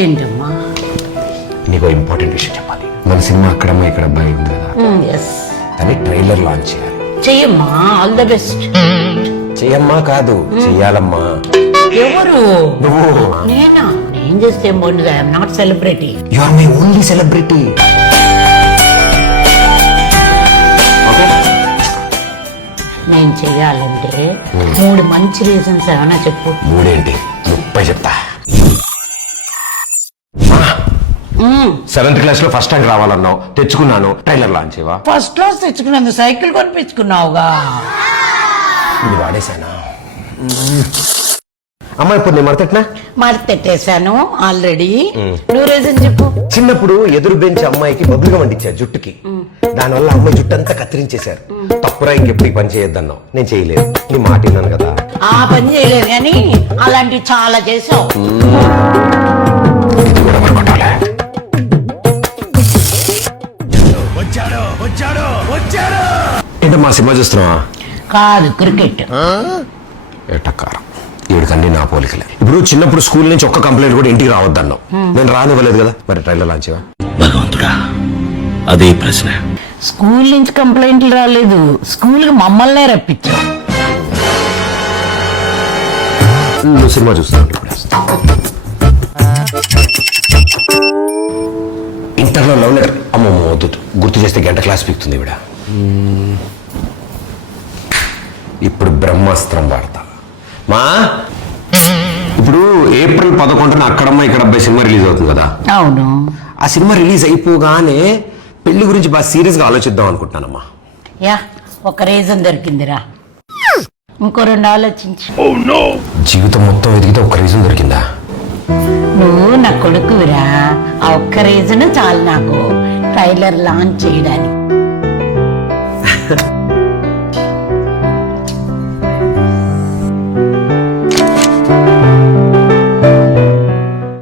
ఏంటమ్మా? నీకు ఇంపార్టెంట్ విషయం చెప్పాలి. మన సినిమా అక్కడమ్మ ఇక్కడ అబ్బాయి ఉంది కదా, ఎస్, దాన్ని ట్రైలర్ లాంచ్ చేయాలి. చెయ్యమ్మా, ఆల్ ద బెస్ట్. చెయ్యమ్మా కాదు, చెయ్యాలమ్మా. ఎవరు? నువ్వు. నేనా? నేను చేస్తే ఏం బాగుండదు. I'm not celebrity. You are my only celebrity. నేను చెయ్యాలంటే 3 మంచి రీజన్స్ ఏమైనా చెప్పు. 3 ఏంటి, 30 చెప్తా. 7th క్లాస్ లో ఫస్ట్ ర్యాంక్ రావాలన్నావు, తెచ్చుకున్నాను. ట్రైలర్ లాంచ్ చేయవా? ఫస్ట్ క్లాస్ తెచ్చుకున్నందుకు సైకిల్ కొనిపించుకున్నావుగా. ఇది వాడేశానా? అమ్మ ఇప్పుడు నేను మరతెట్నా? మరతెట్టేశాను ఆల్రెడీ. నువ్వు రీజన్ చెప్పు. చిన్నప్పుడు ఎదురు బెంచ్ అమ్మాయికి బదులుగా వండించారు జుట్టుకి. దానివల్ల అమ్మాయి జుట్టు అంతా కత్తిరించేశారు. తప్పురా, ఇంకెప్పుడు ఈ పని చేయొద్దన్నావు. నేను చేయలేదు, నీ మాట విన్నాను కదా. ఆ పని చేయలేదు కానీ అలాంటివి చాలా చేసావు. ఏంటమ్మా సినిమా చూస్తున్నావా? కాదు, క్రికెట్. ఏటకారం. ఈవిడికన్నీ నా పోలికలే. ఇప్పుడు చిన్నప్పుడు స్కూల్ నుంచి ఒక్క కంప్లైంట్ కూడా ఇంటికి రావద్దన్నావు. నేను రానివ్వలేదు కదా, మరి ట్రైలర్ లాంచ్ చేయవా? భగవంతుడా, అదే ప్రశ్న. స్కూల్ నుంచి కంప్లైంట్లు రాలేదు, స్కూల్ కి మమ్మల్నే రప్పించావు. నువ్వు సినిమా చూస్తున్నావు. ఇంటర్లో లవ్ లెటర్. అమ్మమ్మ వద్దు, గుర్తు చేస్తే గంట క్లాస్ పీకుతుంది ఈవిడ. ఇప్పుడు బ్రహ్మాస్త్రం వాడతా. మా ఇప్పుడు ఏప్రిల్ 11న అక్కడమ్మ ఇక్కడ అబ్బాయి సినిమా రిలీజ్ అవుతుంది కదా. అవును. ఆ సినిమా రిలీజ్ అయిపోగానే పెళ్లి గురించి బాగా సీరియస్ గా ఆలోచిద్దాం అనుకుంటున్నానమ్మా. యా, ఒక రీజన్ దొరికిందిరా. ఇంకో 2 ఆలోచించు. జీవితం మొత్తం ఎదిగితే ఒక రీజన్ దొరికిందా? నువ్వు నా కొడుకువిరా. ఆ ఒక్క రీజన్ చాలు నాకు ట్రైలర్ లాంచ్ చేయడానికి.